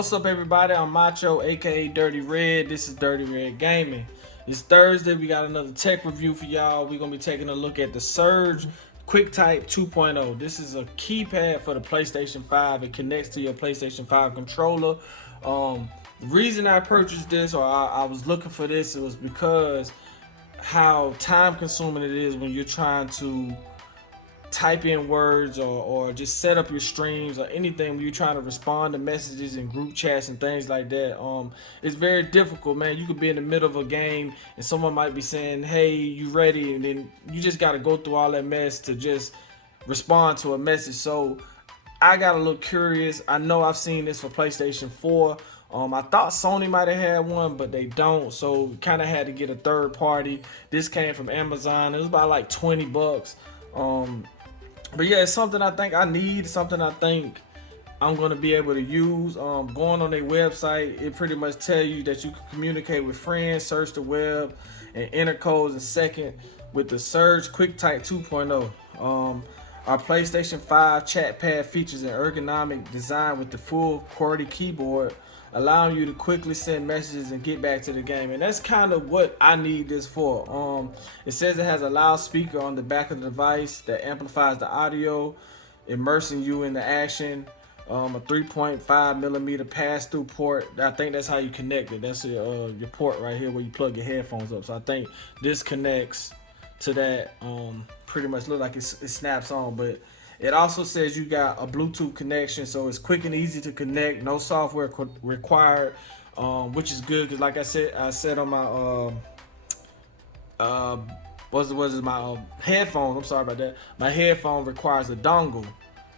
What's up, everybody? I'm Macho, aka Dirty Red. This is Dirty Red Gaming. It's Thursday. We got another tech review for y'all. We're gonna be taking a look at the Surge QuickType 2.0. This is a keypad for the PlayStation 5. It connects to your PlayStation 5 controller. The reason I purchased this, or I was looking for this, it was because how time consuming it is when you're trying to type in words or just set up your streams or anything when you're trying to respond to messages in group chats and things like that. It's very difficult, man. You could be in the middle of a game and someone might be saying, hey, you ready? And then you just got to go through all that mess to just respond to a message. So I got a little curious. I know I've seen this for PlayStation 4. I thought Sony might have had one, but they don't. So kind of had to get a third party. This came from Amazon. It was about like 20 bucks. But yeah, it's something I think I need, something I think I'm going to be able to use. Going on their website, it pretty much tell you that you can communicate with friends, search the web, and enter codes in second with the Surge QuickType 2.0. Our PlayStation 5 chat pad features an ergonomic design with the full QWERTY keyboard, allowing you to quickly send messages and get back to the game. And that's kind of what I need this for. It says it has a loudspeaker on the back of the device that amplifies the audio, immersing you in the action. A 3.5 millimeter pass-through port. I think that's how you connect it. That's your port right here where you plug your headphones up. So I think this connects to that. Pretty much look like it snaps on, but it also says you got a Bluetooth connection, so it's quick and easy to connect. No software required, which is good because, like I said on my my headphones. I'm sorry about that. My headphone requires a dongle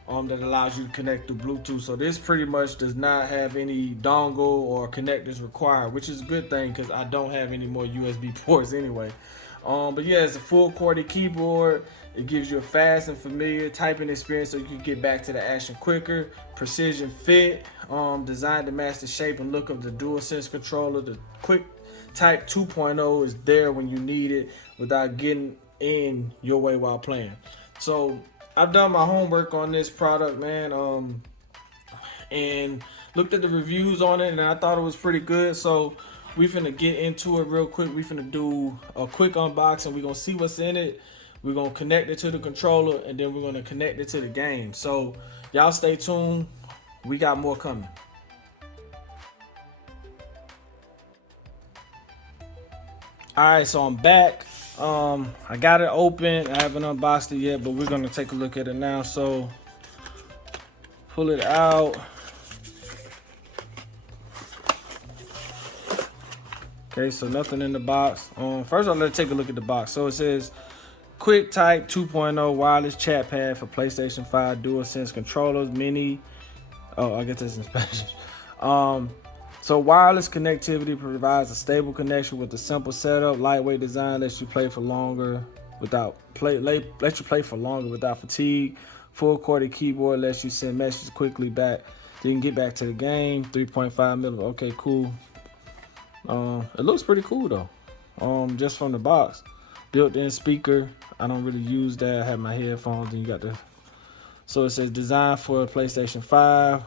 that allows you to connect through Bluetooth. So this pretty much does not have any dongle or connectors required, which is a good thing because I don't have any more USB ports anyway. But yeah, it's a full QWERTY keyboard. It gives you a fast and familiar typing experience so you can get back to the action quicker. Precision fit, designed to match the shape and look of the DualSense controller. The QuickType 2.0 is there when you need it without getting in your way while playing. So I've done my homework on this product, man, and looked at the reviews on it, and I thought it was pretty good. So we finna get into it real quick. We finna do a quick unboxing. We're gonna see what's in it. We're gonna connect it to the controller, and then we're gonna connect it to the game. So y'all stay tuned. We got more coming. All right, so I'm back. I got it open. I haven't unboxed it yet, but we're gonna take a look at it now. So pull it out. Okay, so nothing in the box. First I'll take a look at the box. So it says QuickType 2.0 wireless chat pad for PlayStation 5 DualSense controllers, mini. Oh, I guess that's in Spanish. So wireless connectivity provides a stable connection with a simple setup. Lightweight design lets you play for longer without fatigue. Full QWERTY keyboard lets you send messages quickly back. So you can get back to the game. 3.5 millimeter. Okay, cool. It looks pretty cool though. Just from the box, built-in speaker. I don't really use that. I have my headphones, and you got the. So it says designed for PlayStation 5.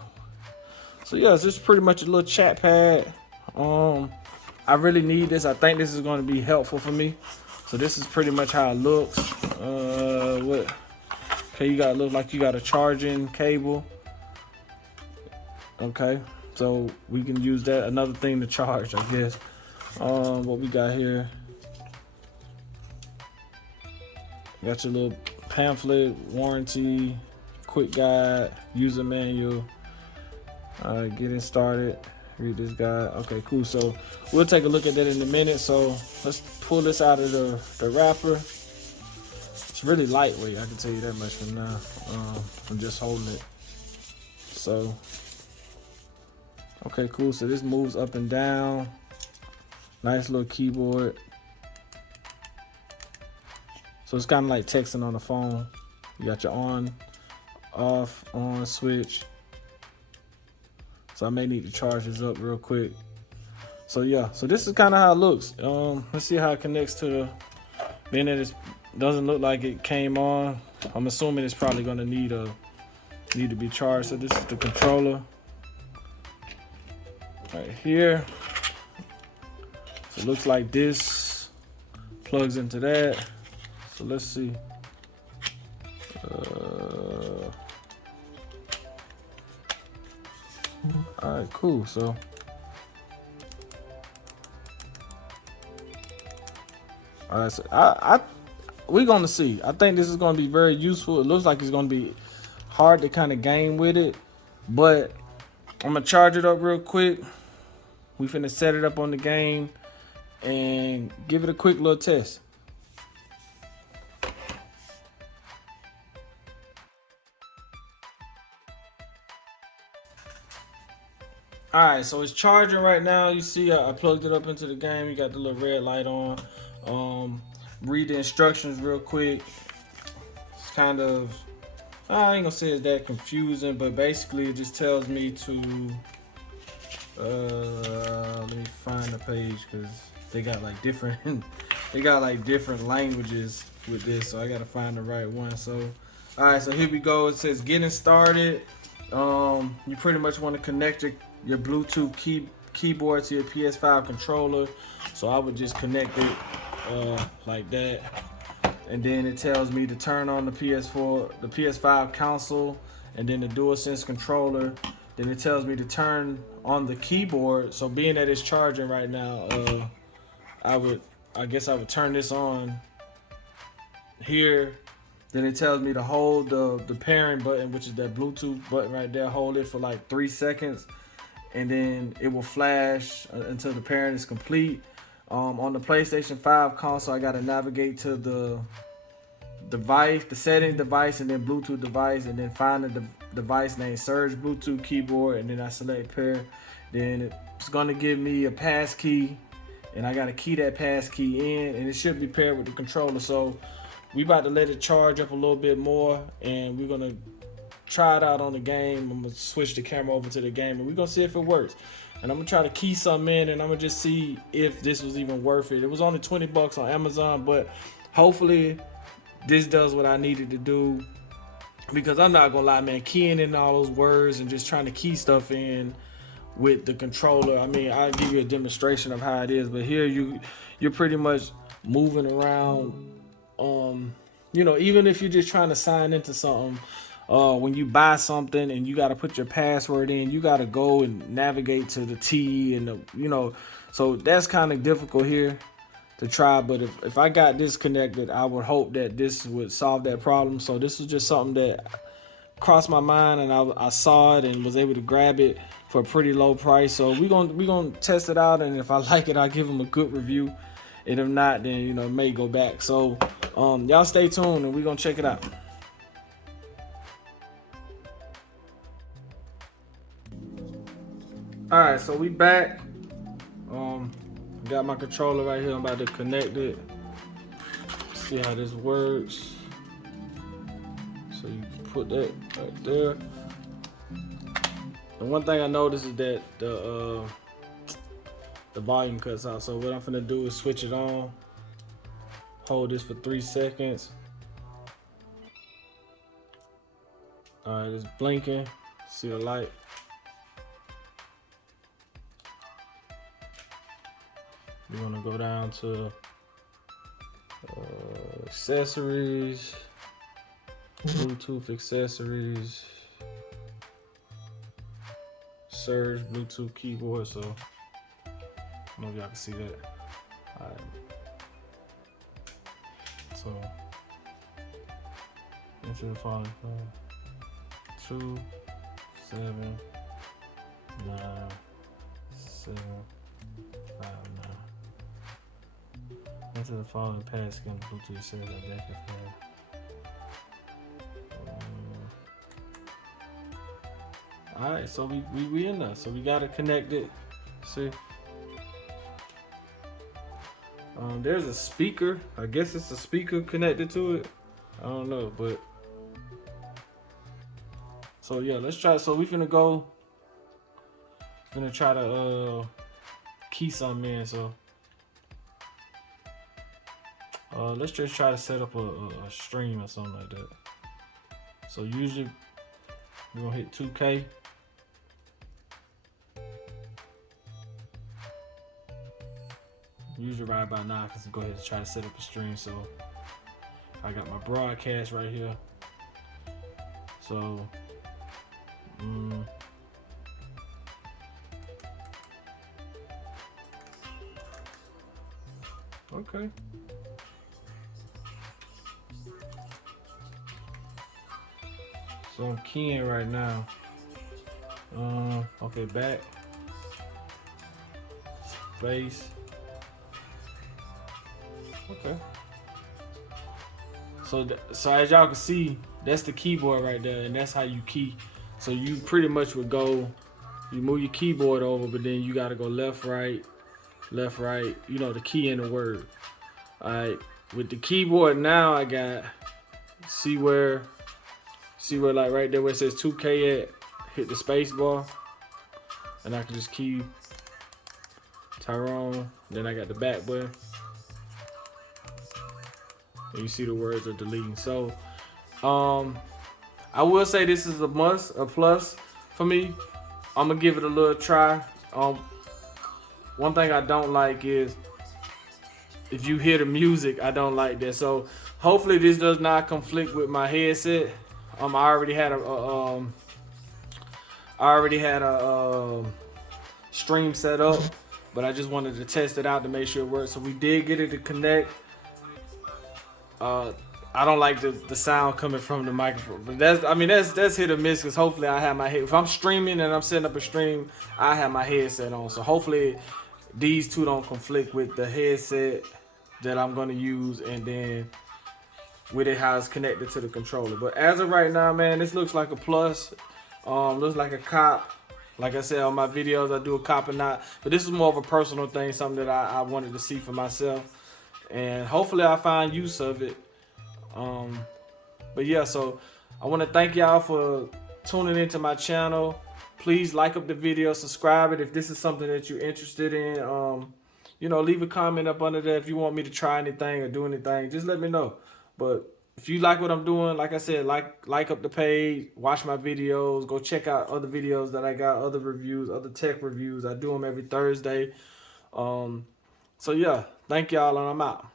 So yeah, it's just pretty much a little chat pad. I really need this. I think this is going to be helpful for me. So this is pretty much how it looks. Okay, you got look like you got a charging cable. Okay. So we can use that, another thing to charge, I guess. What we got here. Got your little pamphlet, warranty, quick guide, user manual. Getting started. Read this guide. Okay, cool. So we'll take a look at that in a minute. So let's pull this out of the wrapper. It's really lightweight, I can tell you that much from now. I'm just holding it. So okay, cool. So this moves up and down. Nice little keyboard. So it's kind of like texting on the phone. You got your on, off, on switch. So I may need to charge this up real quick. So yeah, so this is kind of how it looks. Let's see how it connects to the. Being that it doesn't look like it came on, I'm assuming it's probably gonna need to be charged. So this is the controller. right here. So it looks like this plugs into that. So let's see. All right, cool. So all right, so we're gonna see. I think this is gonna be very useful. It looks like it's gonna be hard to kind of game with it, but I'm gonna charge it up real quick. We finna set it up on the game and give it a quick little test. All right, so it's charging right now. You see, I plugged it up into the game. You got the little red light on. Read the instructions real quick. It's kind of, I ain't gonna say it's that confusing, but basically it just tells me to, let me find the page because they got like different, they got like different languages with this, so I gotta find the right one. So, all right, so here we go. It says getting started. You pretty much want to connect your Bluetooth keyboard to your PS5 controller. So I would just connect it like that. And then it tells me to turn on the PS5 console, and then the DualSense controller. Then it tells me to turn on the keyboard. So being that it's charging right now, I guess I would turn this on here. Then it tells me to hold the pairing button, which is that Bluetooth button right there. Hold it for like 3 seconds, and then it will flash until the pairing is complete. On the PlayStation 5 console, I got to navigate to the device, the settings device, and then Bluetooth device, and then find the device named Surge Bluetooth keyboard, and then I select pair. Then it's going to give me a pass key, and I got to key that pass key in, and it should be paired with the controller. So we about to let it charge up a little bit more, and we're gonna try it out on the game. I'm gonna switch the camera over to the game, and we're gonna see if it works. And I'm gonna try to key something in, and I'm gonna just see if this was even worth it. It was only $20 on Amazon, but hopefully this does what I needed to do. Because I'm not gonna lie, man, keying in all those words and just trying to key stuff in with the controller. I mean, I'll give you a demonstration of how it is, but here you're pretty much moving around. You know, even if you're just trying to sign into something, when you buy something and you got to put your password in, you got to go and navigate to the T and so that's kind of difficult here to try. But if I got this connected, I would hope that this would solve that problem. So this was just something that crossed my mind, and I saw it and was able to grab it for a pretty low price. So we're gonna test it out, and if I like it, I'll give them a good review. And if not, then it may go back. So y'all stay tuned, and we're gonna check it out. All right, so we back. Got my controller right here. I'm about to connect it. See how this works. So you put that right there. The one thing I noticed is that the volume cuts out. So what I'm gonna do is switch it on. Hold this for 3 seconds. All right, it's blinking. See the light. We're gonna go down to accessories, Bluetooth accessories, Surge Bluetooth keyboard. So I don't know if y'all can see that. All right. So into the following 2 7 9 7 5 9. Into the following pass scan Bluetooth says identify. All right, so we in there. So we gotta connect it. See, there's a speaker. I guess it's a speaker connected to it. I don't know, but so yeah, let's try. So we finna go. Gonna try to key something in. So let's just try to set up a stream or something like that. So usually we're gonna hit 2K. usually right about now, because I'm go ahead and try to set up a stream. So I got my broadcast right here. So okay. So I'm keying right now. Okay, back. Space. Okay. So as y'all can see, that's the keyboard right there, and that's how you key. So you pretty much would go, you move your keyboard over, but then you gotta go left, right, you know, the key in the word. Alright, with the keyboard now I got, see where like right there where it says 2K at, hit the space bar, and I can just key Tyrone, then I got the back button. And you see the words are deleting. So I will say this is a must, a plus for me. I'm gonna give it a little try. One thing I don't like is if you hear the music, I don't like that. So hopefully this does not conflict with my headset. I already had a stream set up, but I just wanted to test it out to make sure it works. So we did get it to connect. I don't like the sound coming from the microphone, but that's hit or miss, because hopefully I have my head. If I'm streaming and I'm setting up a stream, I have my headset on. So hopefully these two don't conflict with the headset that I'm gonna use, and then with it how it's connected to the controller. But as of right now, man, this looks like a plus. Looks like a cop. Like I said on my videos, I do a cop and not, but this is more of a personal thing, something that I wanted to see for myself, and hopefully I find use of it. But yeah, so I want to thank y'all for tuning into my channel. Please like up the video, subscribe it if this is something that you're interested in. You know, leave a comment up under there if you want me to try anything or do anything. Just let me know. But if you like what I'm doing, like I said, like up the page, watch my videos, go check out other videos that I got, other reviews, other tech reviews. I do them every Thursday. So yeah, thank y'all, and I'm out.